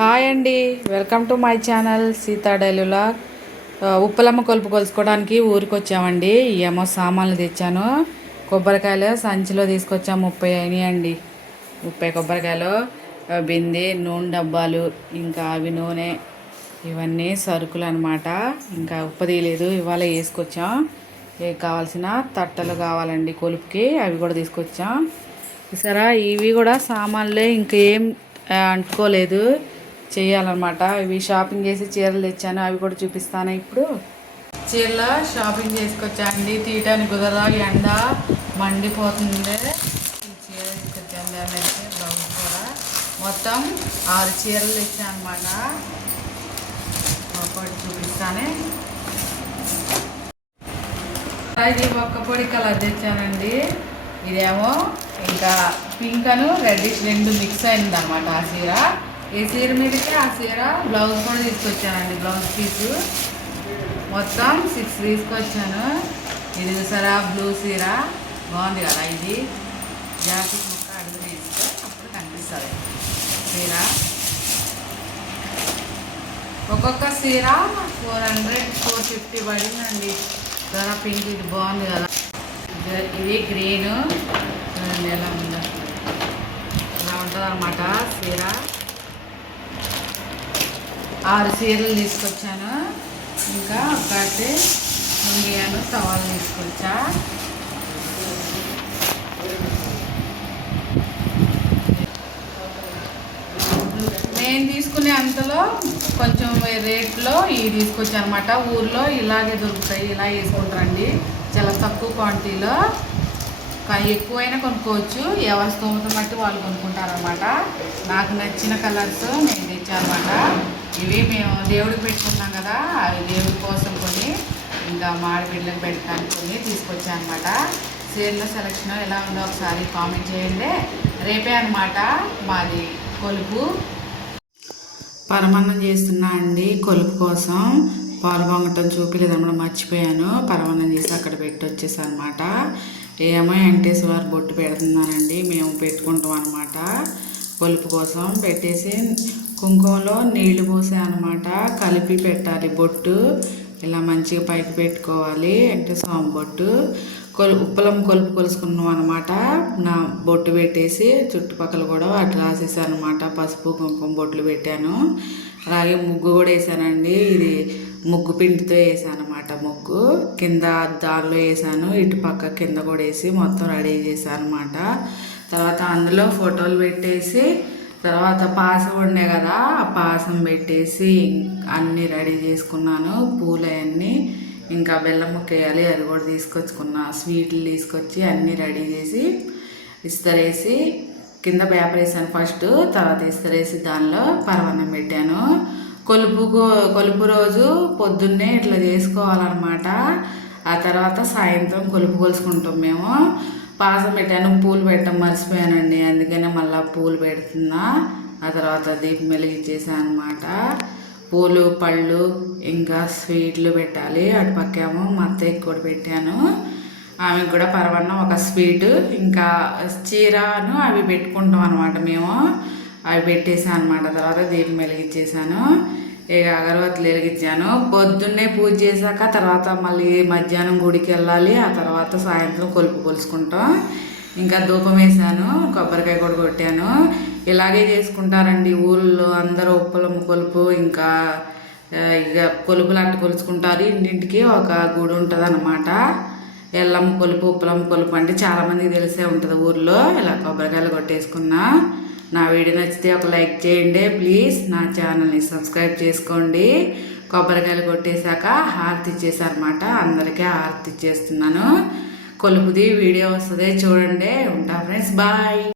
Hi అండి, welcome to my channel Seetha daily vlog. Uppalamma కొలుపు కొలుసుకోవడానికి ఊరికి వచ్చామండి. ఏమో సామాన్లు తెచ్చాను. కొబ్బరికాయలు సంచిలో తీసుకొచ్చాము, 30 అయినాయండి. 30 కొబ్బరికాయలు, బిందె, నూనె డబ్బాలు, ఇంకా అవి నూనె, ఇవన్నీ సరుకులు అనమాట. ఇంకా ఉప్పు తీయలేదు, ఇవాళ వేసుకొచ్చాం. కావాల్సిన తట్టలు కావాలండి కొలుపుకి, అవి కూడా తీసుకొచ్చాం. సరే, ఇవి కూడా సామాన్లే, ఇంకేం అంటుకోలేదు, చేయాలన్నమాట. ఇవి షాపింగ్ చేసి చీరలు తెచ్చాను, అవి కూడా చూపిస్తాను ఇప్పుడు. చీరల షాపింగ్ చేసుకొచ్చా అండి. తీయటానికి కుదరదా, ఎండ మండిపోతుంది. చీర తీసుకొచ్చాను, దాన్ని బ్లౌజ్ కూడా మొత్తం 6 చీరలు తెచ్చాను అనమాట. ఒకటి చూపిస్తానే. ఇది ఒక్క పొడి కలర్ తెచ్చానండి. ఇదేమో ఇంకా పింక్ అను రెడ్డిష్ రెండు మిక్స్ అయింది అనమాట. ఆ చీర, ఈ చీర మీదకి ఆ చీర బ్లౌజ్ కూడా తీసుకొచ్చానండి. బ్లౌజ్ పీసు మొత్తం 6 తీసుకొచ్చాను. ఇది చూసారా, బ్లూ చీర బాగుంది కదా. ఇది జాకెట్ ముక్క అడుగు తీస్తే అప్పుడు కనిపిస్తుంది చీర. ఒక్కొక్క చీర 400 450 పడిందండి. చాలా పింక్, ఇది బాగుంది కదా. ఇది గ్రీన్, ఎలా ఉందో ఇలా ఉంటుంది అనమాట చీర. 6 చీరలు తీసుకొచ్చాను. ఇంకా ఒకటి ముంగియాను టవల్ తీసుకొచ్చా. నేను తీసుకునే అంతలో కొంచెం రేట్లో ఇవి తీసుకొచ్చా అనమాట. ఊర్లో ఇలాగే దొరుకుతాయి, ఇలా వేసుకుంటారండి, చాలా తక్కువ క్వాంటిటీలో. ఎక్కువైనా కొనుక్కోవచ్చు, ఎవరి స్తోమత బట్టి వాళ్ళు కొనుక్కుంటారనమాట. నాకు నచ్చిన కలర్స్ నేను తెచ్చానమాట. ఇవి మేము దేవుడికి పెట్టుకున్నాం కదా, అవి దేవుడి కోసం కొని, ఇంకా మాడిబిడ్డలకు పెట్టడానికి కొని తీసుకొచ్చాను అనమాట. చీరల సెలక్షన్ ఎలా ఉందో ఒకసారి కామెంట్ చేయండి. రేపే అనమాట మాది కొలుపు. పరమాన్నం చేస్తున్నా అండి కొలుపు కోసం. పాలు పొంగటం చూపించలేదన్నమాట, మర్చిపోయాను. పరమాన్నం చేసి అక్కడ పెట్టి వచ్చేసాను అనమాట. ఏమో వెంకటేశ్వర బొట్టు పెడుతున్నానండి, మేము పెట్టుకుంటాం అనమాట. కొలుపు కోసం పెట్టేసి కుంకుమలో నీళ్లు పోసే అనమాట. కలిపి పెట్టాలి బొట్టు, ఇలా మంచిగా పైకి పెట్టుకోవాలి. వెంకటేశ్వర బొట్టు ఉప్పలం కొలుపు కొలుసుకున్నాం అనమాట. నా బొట్టు పెట్టేసి చుట్టుపక్కల కూడా అట్లా రాసేసాను అనమాట. పసుపు కుంకుమ బొట్లు పెట్టాను. అలాగే ముగ్గు కూడా వేసానండి. ఇది ముగ్గు పిండితో వేసాను అనమాట. ముగ్గు కింద దానిలో వేసాను, ఇటు పక్క కింద కూడా వేసి మొత్తం రెడీ చేశాను అనమాట. తర్వాత అందులో ఫోటోలు పెట్టేసి, తర్వాత పాసం ఉండే కదా, ఆ పాసం పెట్టేసి అన్నీ రెడీ చేసుకున్నాను. పూలు అవన్నీ, ఇంకా బెల్లం ముక్క వేయాలి, అది కూడా తీసుకొచ్చుకున్నా. స్వీట్లు తీసుకొచ్చి అన్నీ రెడీ చేసి ఇస్తరేసి కింద పేపర్ వేసాను ఫస్ట్, తర్వాత ఇస్తరేసి దానిలో పరమాన్నం పెట్టాను. కొలుపు రోజు పొద్దున్నే ఇట్లా చేసుకోవాలన్నమాట. ఆ తర్వాత సాయంత్రం కొలుపు కొలుసుకుంటాం మేము. పాసం పెట్టాను, పూలు పెట్టడం మర్చిపోయానండి, అందుకనే మళ్ళీ పూలు పెడుతున్నా. ఆ తర్వాత దీపం వెలిగించేసాను అనమాట. పూలు పళ్ళు ఇంకా స్వీట్లు పెట్టాలి. అటు పక్కేమో మా అత్తయ్యకి కూడా పెట్టాను, ఆమెకు కూడా పరమాన్నం, ఒక స్వీటు, ఇంకా చీరను అవి పెట్టుకుంటాం అనమాట మేము. అవి పెట్టేసాను అనమాట. తర్వాత దీపం వెలిగించేసాను, ఇక అగరబత్తులు వెలిగించాను. పొద్దున్నే పూజ చేశాక తర్వాత మళ్ళీ మధ్యాహ్నం గుడికి వెళ్ళాలి. ఆ తర్వాత సాయంత్రం కొలుపు కొలుసుకుంటాం. ఇంకా ధూపం వేసాను, కొబ్బరికాయ కూడా కొట్టాను. ఇలాగే చేసుకుంటారండి ఊళ్ళో అందరూ. ఉప్పలమ్మ కొలుపు ఇంకా ఇక కొలుపులు అట్ట కొలుసుకుంటారు. ఇంటింటికి ఒక గుడి ఉంటుంది అనమాట. ఎల్లమ్మ కొలుపు, ఉప్పలమ్మ కొలుపు అంటే చాలామందికి తెలిసే ఉంటుంది ఊర్లో. ఇలా కొబ్బరికాయలు కొట్టేసుకున్నా. నా వీడియో నచ్చితే ఒక లైక్ చేయండి ప్లీజ్. నా ఛానల్ని సబ్స్క్రైబ్ చేసుకోండి. కొబ్బరికాయలు కొట్టేశాక హారతి ఇచ్చేసారన్నమాట. అందరికీ హారతి ఇచ్చేస్తున్నాను. కొలుపుది వీడియో వస్తుంది చూడండి. ఉంటా ఫ్రెండ్స్, బాయ్.